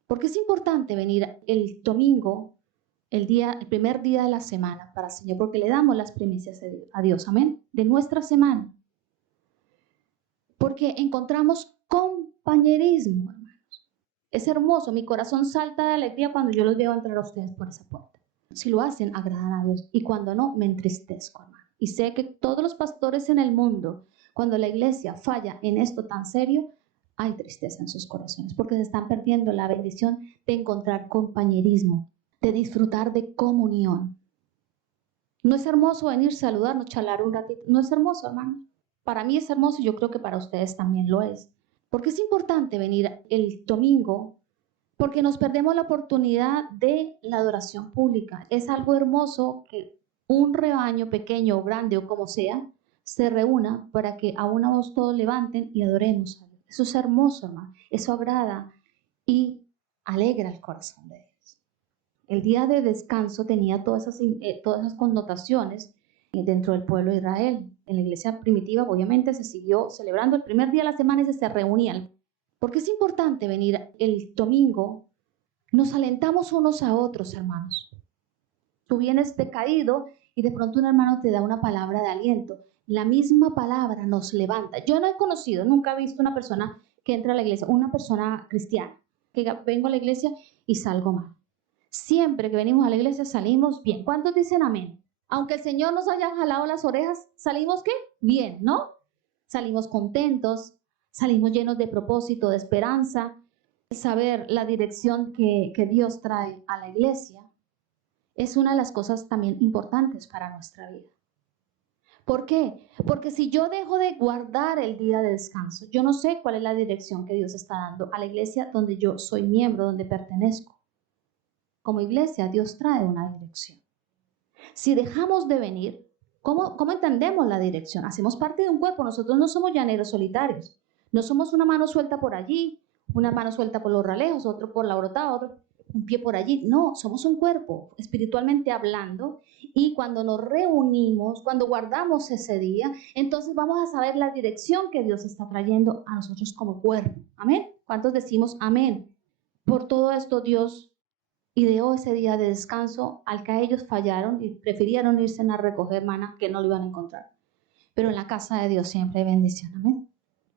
Porque es importante venir el domingo, el primer día de la semana para el Señor, porque le damos las primicias a Dios, amén, de nuestra semana. Porque encontramos compañerismo, hermanos. Es hermoso, mi corazón salta de alegría cuando yo los veo entrar a ustedes por esa puerta. Si lo hacen, agradan a Dios, y cuando no, me entristezco, hermano. Y sé que todos los pastores en el mundo, cuando la iglesia falla en esto tan serio, hay tristeza en sus corazones, porque se están perdiendo la bendición de encontrar compañerismo, de disfrutar de comunión. ¿No es hermoso venir, saludarnos, charlar un ratito? ¿No es hermoso, hermano? Para mí es hermoso y yo creo que para ustedes también lo es. Porque es importante venir el domingo, porque nos perdemos la oportunidad de la adoración pública. Es algo hermoso que un rebaño pequeño o grande o como sea, se reúna para que a una voz todos levanten y adoremos a Dios. Eso es hermoso, hermano. Eso agrada y alegra el corazón de Dios. El día de descanso tenía todas esas connotaciones dentro del pueblo de Israel. En la iglesia primitiva, obviamente, se siguió celebrando el primer día de la semana y se reunían. Porque es importante venir el domingo, nos alentamos unos a otros, hermanos. Tú vienes decaído y de pronto un hermano te da una palabra de aliento. La misma palabra nos levanta. Yo no he conocido, nunca he visto una persona que entra a la iglesia, una persona cristiana, que vengo a la iglesia y salgo mal. Siempre que venimos a la iglesia salimos bien. ¿Cuántos dicen amén? Aunque el Señor nos haya jalado las orejas, ¿salimos qué? Bien, ¿no? Salimos contentos, salimos llenos de propósito, de esperanza, saber la dirección que Dios trae a la iglesia. Es una de las cosas también importantes para nuestra vida. ¿Por qué? Porque si yo dejo de guardar el día de descanso, yo no sé cuál es la dirección que Dios está dando a la iglesia donde yo soy miembro, donde pertenezco. Como iglesia, Dios trae una dirección. Si dejamos de venir, ¿cómo entendemos la dirección? Hacemos parte de un cuerpo, nosotros no somos llaneros solitarios. No somos una mano suelta por allí, una mano suelta por los ralejos, otro por la brotada, otro un pie por allí. No, somos un cuerpo, espiritualmente hablando, y cuando nos reunimos, cuando guardamos ese día, entonces vamos a saber la dirección que Dios está trayendo a nosotros como cuerpo. ¿Amén? ¿Cuántos decimos amén? Por todo esto Dios ideó ese día de descanso al que ellos fallaron y prefirieron irse a recoger maná que no lo iban a encontrar. Pero en la casa de Dios siempre hay bendición. Amén.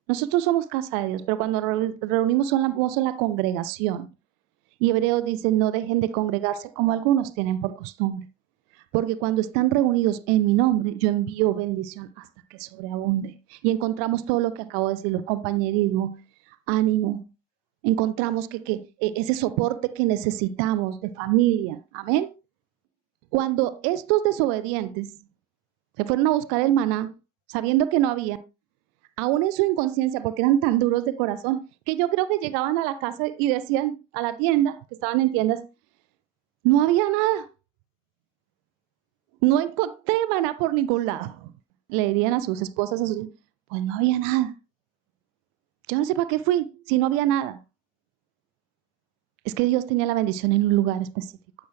Nosotros somos casa de Dios, pero cuando reunimos somos la congregación. Y Hebreos dice, no dejen de congregarse como algunos tienen por costumbre. Porque cuando están reunidos en mi nombre, yo envío bendición hasta que sobreabunde. Y encontramos todo lo que acabo de decir, los compañerismo, ánimo. Encontramos que ese soporte que necesitamos de familia. Amén. Cuando estos desobedientes se fueron a buscar el maná, sabiendo que no había, aún en su inconsciencia, porque eran tan duros de corazón, que yo creo que llegaban a la casa y decían a la tienda, que estaban en tiendas, no había nada. No encontré maná por ningún lado. Le dirían a sus esposas, a sus hijos, pues no había nada. Yo no sé para qué fui, si no había nada. Es que Dios tenía la bendición en un lugar específico,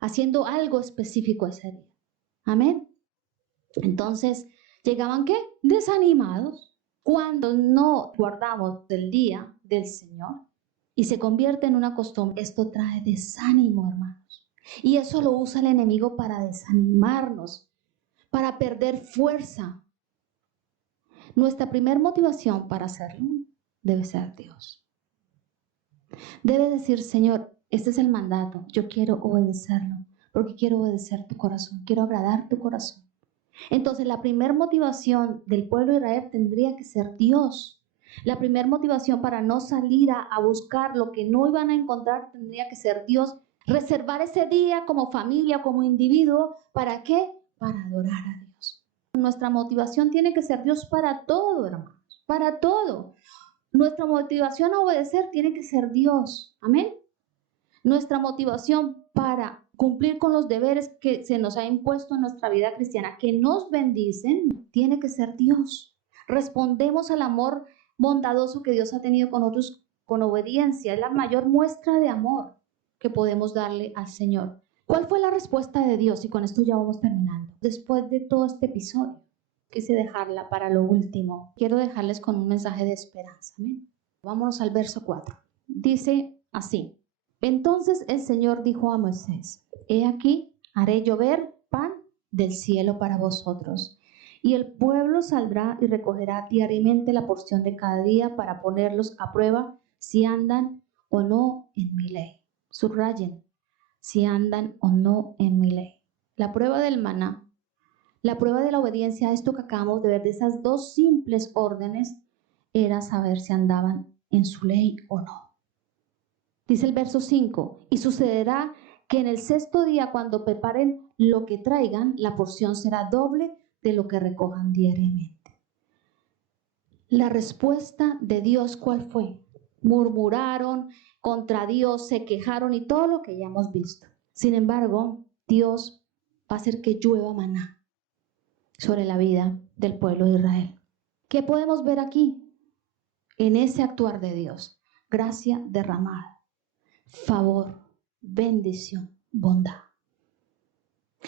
haciendo algo específico ese día. Amén. Entonces, ¿llegaban qué? Desanimados. Cuando no guardamos el día del Señor y se convierte en una costumbre, esto trae desánimo, hermanos. Y eso lo usa el enemigo para desanimarnos, para perder fuerza. Nuestra primera motivación para hacerlo debe ser Dios. Debe decir, Señor, este es el mandato, yo quiero obedecerlo, porque quiero obedecer tu corazón, quiero agradar tu corazón. Entonces, la primera motivación del pueblo de Israel tendría que ser Dios. La primera motivación para no salir a buscar lo que no iban a encontrar tendría que ser Dios. Reservar ese día como familia, como individuo, ¿para qué? Para adorar a Dios. Nuestra motivación tiene que ser Dios para todo, hermanos, para todo. Nuestra motivación a obedecer tiene que ser Dios. Amén. Nuestra motivación para cumplir con los deberes que se nos ha impuesto en nuestra vida cristiana, que nos bendicen, tiene que ser Dios. Respondemos al amor bondadoso que Dios ha tenido con nosotros con obediencia. Es la mayor muestra de amor que podemos darle al Señor. ¿Cuál fue la respuesta de Dios? Y con esto ya vamos terminando. Después de todo este episodio, quise dejarla para lo último. Quiero dejarles con un mensaje de esperanza. ¿Amén? Vámonos al verso 4. Dice así: entonces el Señor dijo a Moisés: he aquí, haré llover pan del cielo para vosotros, y el pueblo saldrá y recogerá diariamente la porción de cada día para ponerlos a prueba si andan o no en mi ley. Subrayen, si andan o no en mi ley. La prueba del maná, la prueba de la obediencia a esto que acabamos de ver, de esas dos simples órdenes, era saber si andaban en su ley o no. Dice el verso 5, y sucederá que en el sexto día, cuando preparen lo que traigan, la porción será doble de lo que recojan diariamente. La respuesta de Dios, ¿cuál fue? Murmuraron contra Dios, se quejaron y todo lo que ya hemos visto. Sin embargo, Dios va a hacer que llueva maná sobre la vida del pueblo de Israel. ¿Qué podemos ver aquí? En ese actuar de Dios, gracia derramada, favor, bendición, bondad.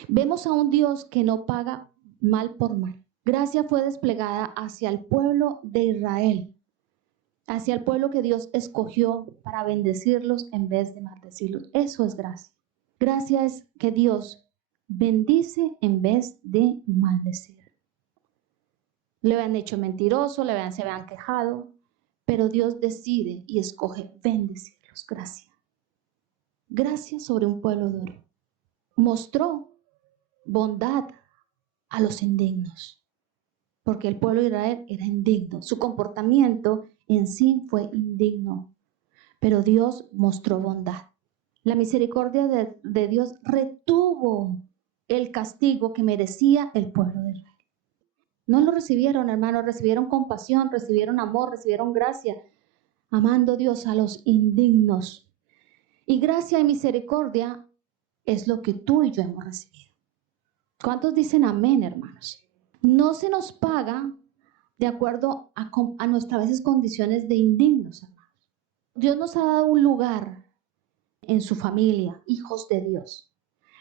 Vemos a un Dios que no paga mal por mal. Gracia fue desplegada hacia el pueblo de Israel, hacia el pueblo que Dios escogió para bendecirlos en vez de maldecirlos. Eso es gracia. Gracia es que Dios bendice en vez de maldecir. Le habían hecho mentiroso, se habían quejado, pero Dios decide y escoge bendecirlos. Gracia. Gracia sobre un pueblo duro. Mostró bondad a los indignos, porque el pueblo de Israel era indigno. Su comportamiento en sí fue indigno, pero Dios mostró bondad. La misericordia de Dios retuvo el castigo que merecía el pueblo de Israel. No lo recibieron, hermanos, recibieron compasión, recibieron amor, recibieron gracia, amando Dios a los indignos. Y gracia y misericordia es lo que tú y yo hemos recibido. ¿Cuántos dicen amén, hermanos? No se nos paga de acuerdo a nuestras veces condiciones de indignos, hermanos. Dios nos ha dado un lugar en su familia, hijos de Dios,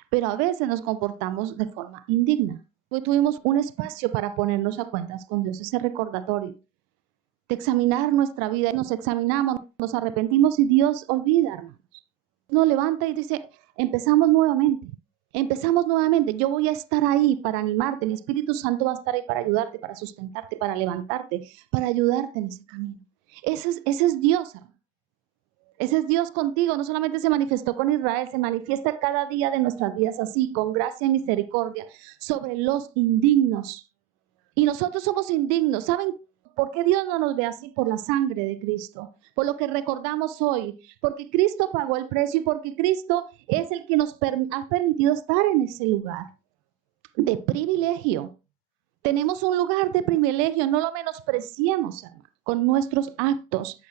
pero a veces nos comportamos de forma indigna. Hoy tuvimos un espacio para ponernos a cuentas con Dios, ese recordatorio de examinar nuestra vida. Nos examinamos, nos arrepentimos y Dios olvida, hermanos. Nos levanta y dice: empezamos nuevamente. Empezamos nuevamente. Yo voy a estar ahí para animarte. Mi Espíritu Santo va a estar ahí para ayudarte, para sustentarte, para levantarte, para ayudarte en ese camino. Ese es Dios, hermano. Ese es Dios contigo. No solamente se manifestó con Israel, se manifiesta cada día de nuestras vidas así, con gracia y misericordia sobre los indignos. Y nosotros somos indignos. ¿Saben por qué Dios no nos ve así? Por la sangre de Cristo, por lo que recordamos hoy, porque Cristo pagó el precio y porque Cristo es el que nos ha permitido estar en ese lugar de privilegio. Tenemos un lugar de privilegio, no lo menospreciemos, hermano, con nuestros actos.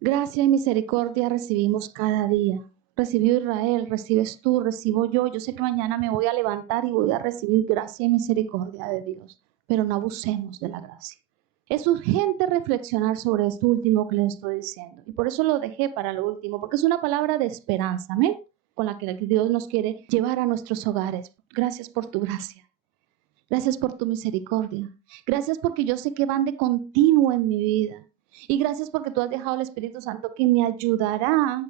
Gracia y misericordia recibimos cada día. Recibió Israel, recibes tú, recibo yo. Yo sé que mañana me voy a levantar y voy a recibir gracia y misericordia de Dios, pero no abusemos de la gracia. Es urgente reflexionar sobre esto último que les estoy diciendo, y por eso lo dejé para lo último, porque es una palabra de esperanza, amén, con la que Dios nos quiere llevar a nuestros hogares. Gracias por tu gracia. Gracias por tu misericordia. Gracias porque yo sé que van de continuo en mi vida. Y gracias porque tú has dejado el Espíritu Santo que me ayudará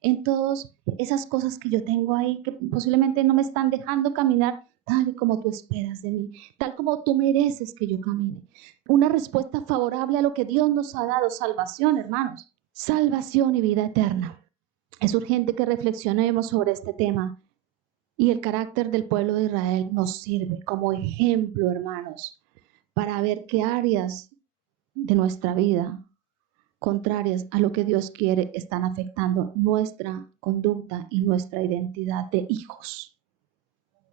en todas esas cosas que yo tengo ahí, que posiblemente no me están dejando caminar tal y como tú esperas de mí, tal como tú mereces que yo camine. Una respuesta favorable a lo que Dios nos ha dado: salvación, hermanos. Salvación y vida eterna. Es urgente que reflexionemos sobre este tema. Y el carácter del pueblo de Israel nos sirve como ejemplo, hermanos, para ver qué áreas de nuestra vida contrarias a lo que Dios quiere están afectando nuestra conducta y nuestra identidad de hijos.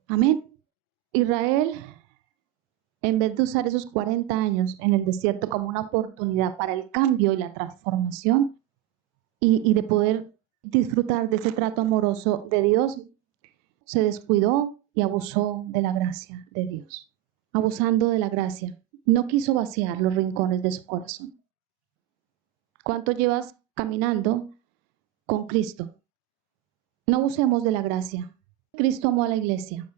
Amén. Israel, en vez de usar esos 40 años en el desierto como una oportunidad para el cambio y la transformación y de poder disfrutar de ese trato amoroso de Dios, se descuidó y abusó de la gracia de Dios. Abusando de la gracia, no quiso vaciar los rincones de su corazón. ¿Cuánto llevas caminando con Cristo? No abusemos de la gracia. Cristo amó a la iglesia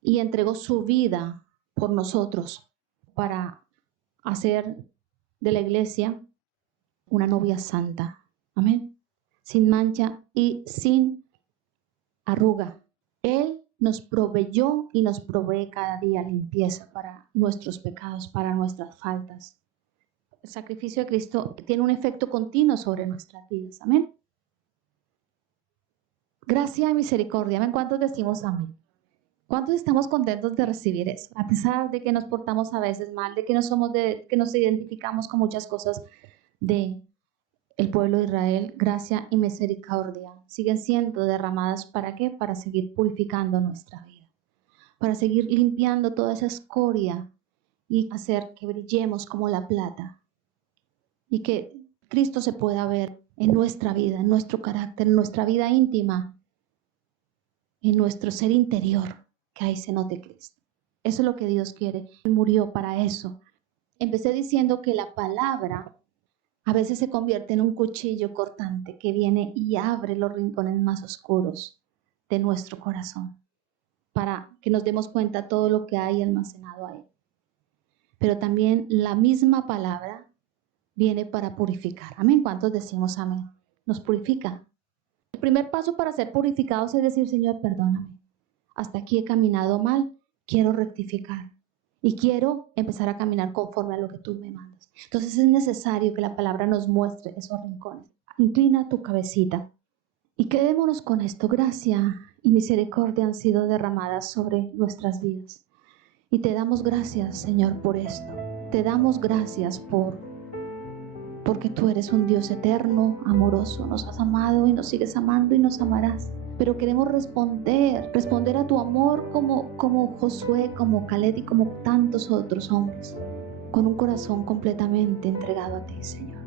y entregó su vida por nosotros para hacer de la iglesia una novia santa. Amén. Sin mancha y sin arruga. Él nos proveyó y nos provee cada día limpieza para nuestros pecados, para nuestras faltas. El sacrificio de Cristo tiene un efecto continuo sobre nuestras vidas. Amén. Gracia y misericordia. Amén. ¿Cuántos decimos amén? ¿Cuántos estamos contentos de recibir eso? A pesar de que nos portamos a veces mal, de que no somos que nos identificamos con muchas cosas de el pueblo de Israel, gracia y misericordia siguen siendo derramadas. ¿Para qué? Para seguir purificando nuestra vida, para seguir limpiando toda esa escoria y hacer que brillemos como la plata y que Cristo se pueda ver en nuestra vida, en nuestro carácter, en nuestra vida íntima, en nuestro ser interior, que ahí se note Cristo. Eso es lo que Dios quiere. Él murió para eso. Empecé diciendo que la palabra a veces se convierte en un cuchillo cortante que viene y abre los rincones más oscuros de nuestro corazón para que nos demos cuenta de todo lo que hay almacenado ahí. Pero también la misma palabra viene para purificar. Amén. ¿Cuántos decimos amén? Nos purifica. El primer paso para ser purificados es decir, Señor, perdóname. Hasta aquí he caminado mal, quiero rectificar. Y quiero empezar a caminar conforme a lo que tú me mandas. Entonces es necesario que la palabra nos muestre esos rincones. Inclina tu cabecita y quedémonos con esto. Gracia y misericordia han sido derramadas sobre nuestras vidas. Y te damos gracias, Señor, por esto. Te damos gracias porque tú eres un Dios eterno, amoroso. Nos has amado y nos sigues amando y nos amarás. Pero queremos responder a tu amor como Josué, como Caleb y como tantos otros hombres, con un corazón completamente entregado a ti, Señor.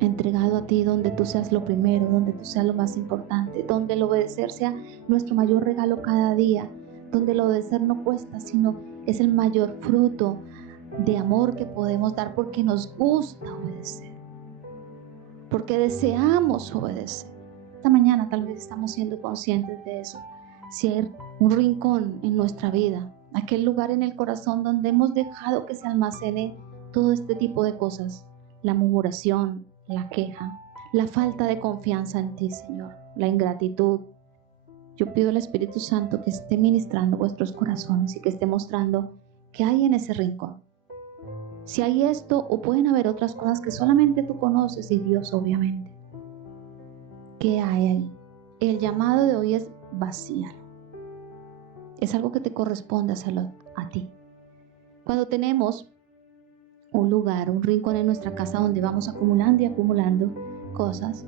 Entregado a ti, donde tú seas lo primero, donde tú seas lo más importante, donde el obedecer sea nuestro mayor regalo cada día, donde el obedecer no cuesta, sino es el mayor fruto de amor que podemos dar, porque nos gusta obedecer, porque deseamos obedecer. Esta mañana tal vez estamos siendo conscientes de eso. Si hay un rincón en nuestra vida, aquel lugar en el corazón donde hemos dejado que se almacene todo este tipo de cosas, la murmuración, la queja, la falta de confianza en ti, Señor, la ingratitud. Yo pido al Espíritu Santo que esté ministrando vuestros corazones y que esté mostrando qué hay en ese rincón. Si hay esto, o pueden haber otras cosas que solamente tú conoces y Dios, obviamente. ¿Qué hay ahí? El llamado de hoy es vacíalo. Es algo que te corresponde hacerlo a ti. Cuando tenemos un lugar, un rincón en nuestra casa donde vamos acumulando y acumulando cosas,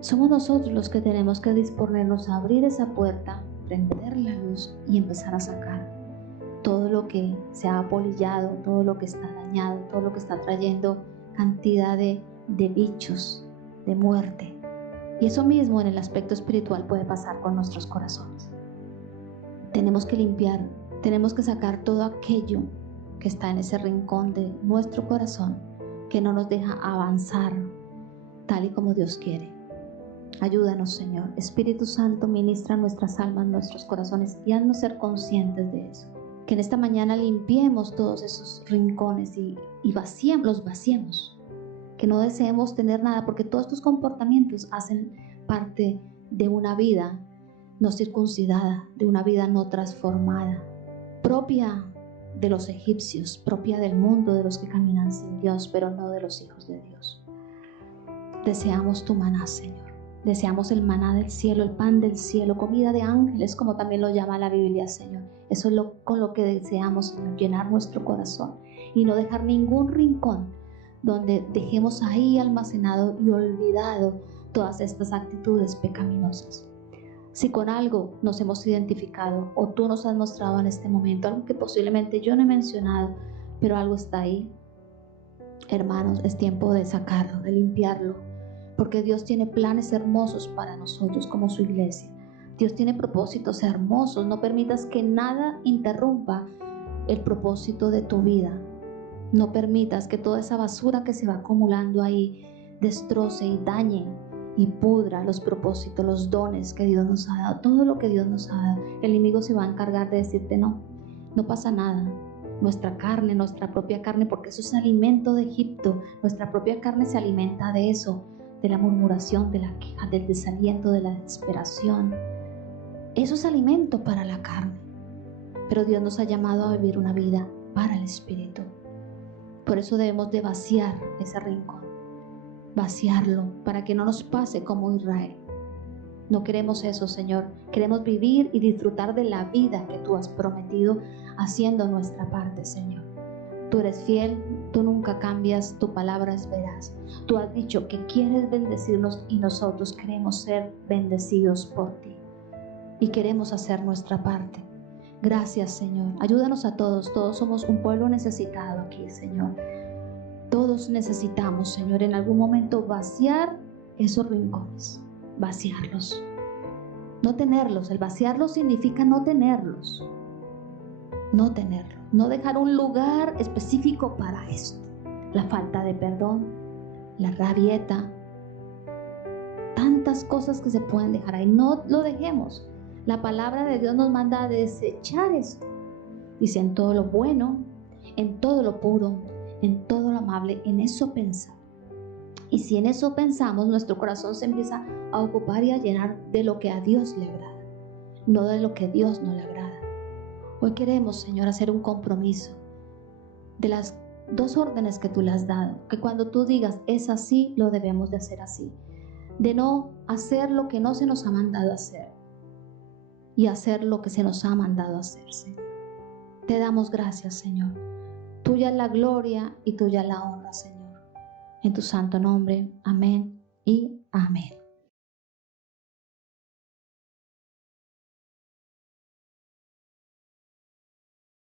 somos nosotros los que tenemos que disponernos a abrir esa puerta, prender la luz y empezar a sacar todo lo que se ha apolillado, todo lo que está dañado, todo lo que está trayendo cantidad de bichos, de muerte. Y eso mismo en el aspecto espiritual puede pasar con nuestros corazones. Tenemos que limpiar, tenemos que sacar todo aquello que está en ese rincón de nuestro corazón que no nos deja avanzar tal y como Dios quiere. Ayúdanos, Señor. Espíritu Santo, ministra nuestras almas, nuestros corazones y haznos ser conscientes de eso. Que en esta mañana limpiemos todos esos rincones y los vaciemos. Que no deseemos tener nada, porque todos estos comportamientos hacen parte de una vida no circuncidada, de una vida no transformada, propia de los egipcios, propia del mundo, de los que caminan sin Dios, pero no de los hijos de Dios. Deseamos tu maná, Señor. Deseamos el maná del cielo, el pan del cielo, comida de ángeles, como también lo llama la Biblia, Señor. Eso es con lo que deseamos, Señor, llenar nuestro corazón y no dejar ningún rincón donde dejemos ahí almacenado y olvidado todas estas actitudes pecaminosas. Si con algo nos hemos identificado o tú nos has mostrado en este momento, algo que posiblemente yo no he mencionado, pero algo está ahí, hermanos, es tiempo de sacarlo, de limpiarlo, porque Dios tiene planes hermosos para nosotros como su iglesia. Dios tiene propósitos hermosos. No permitas que nada interrumpa el propósito de tu vida. No permitas que toda esa basura que se va acumulando ahí destroce y dañe y pudra los propósitos, los dones que Dios nos ha dado, todo lo que Dios nos ha dado. El enemigo se va a encargar de decirte no pasa nada. Nuestra carne, nuestra propia carne, porque eso es alimento de Egipto, nuestra propia carne se alimenta de eso, de la murmuración, de la queja, del desaliento, de la desesperación. Eso es alimento para la carne, pero Dios nos ha llamado a vivir una vida para el Espíritu. Por eso debemos de vaciar ese rincón, vaciarlo para que no nos pase como Israel. No queremos eso, Señor. Queremos vivir y disfrutar de la vida que tú has prometido haciendo nuestra parte, Señor. Tú eres fiel, tú nunca cambias, tu palabra es veraz. Tú has dicho que quieres bendecirnos y nosotros queremos ser bendecidos por ti. Y queremos hacer nuestra parte. Gracias, Señor. Ayúdanos a todos. Todos somos un pueblo necesitado aquí, Señor. Todos necesitamos, Señor, en algún momento vaciar esos rincones. Vaciarlos. No tenerlos. El vaciarlos significa no tenerlos. No tenerlos. No dejar un lugar específico para esto. La falta de perdón, la rabieta, tantas cosas que se pueden dejar ahí. No lo dejemos. La palabra de Dios nos manda a desechar esto. Dice, en todo lo bueno, en todo lo puro, en todo lo amable, en eso pensar. Y si en eso pensamos, nuestro corazón se empieza a ocupar y a llenar de lo que a Dios le agrada, no de lo que a Dios no le agrada. Hoy queremos, Señor, hacer un compromiso de las 2 órdenes que tú le has dado, que cuando tú digas es así, lo debemos de hacer así, de no hacer lo que no se nos ha mandado hacer y hacer lo que se nos ha mandado hacer, Señor. Te damos gracias, Señor. Tuya es la gloria y tuya es la honra, Señor. En tu santo nombre, amén y amén.